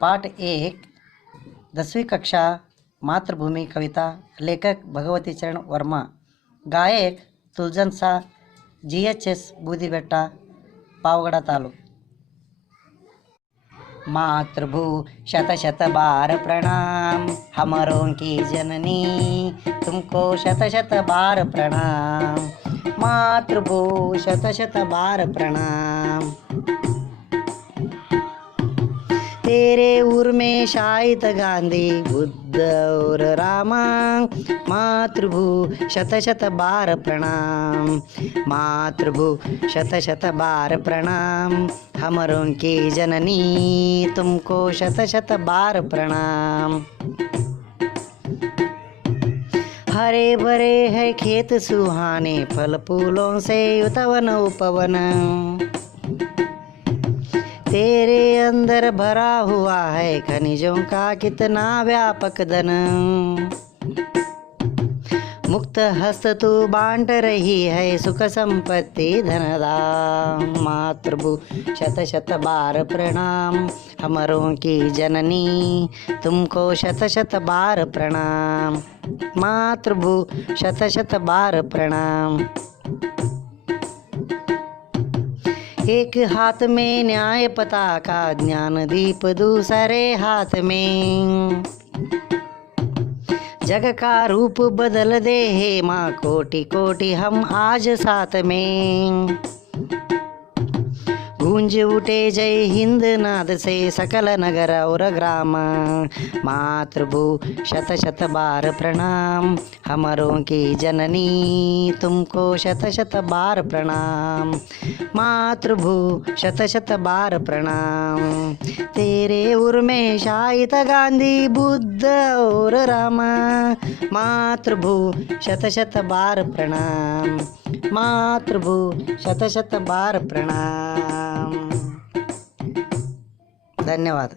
पाठ 1 10वी कक्षा मातृभूमी कविता। लेखक भगवती चरण वर्मा। गायक तुलजनसा GHS बूदीबेट्टा पावगड़ा तालुक। मातृभू शत शत बार प्रणाम, हमरों की जननी तुमको शत शत बार प्रणाम। मातृभू शत शत बार प्रणाम। तेरे उर में शाहिद गांधी बुद्ध और रामा, मातृभू शत शत बार प्रणाम। मातृभू शत शत बार प्रणाम, हमरों की जननी तुमको शत शत बार प्रणाम। हरे भरे है खेत सुहाने, फल फूलों से युतवन उपवन। तेरे अंदर भरा हुआ है खनिजों का कितना व्यापक धन। मुक्त हस्त तू बांट रही है सुख संपत्ति धनदान। मातृभू शत शत बार प्रणाम, हमरों की जननी तुमको शत शत बार प्रणाम। मातृभू शत शत बार प्रणाम। एक हाथ में न्याय पताका, ज्ञान दीप दूसरे हाथ में। जग का रूप बदल दे हे माँ, कोटि कोटि हम आज साथ में। गूंज उठे जय हिंद नाद से सकल नगर और ग्राम। मातृभू शत शत बार प्रणाम, हमरों की जननी तुमको शत शत बार प्रणाम। मातृभू शत शत बार प्रणाम। तेरे उर में शाहिद गांधी बुद्ध और रामा, मातृभू शत शत बार प्रणाम। मातृभू शत शत बार प्रणाम। धन्यवाद।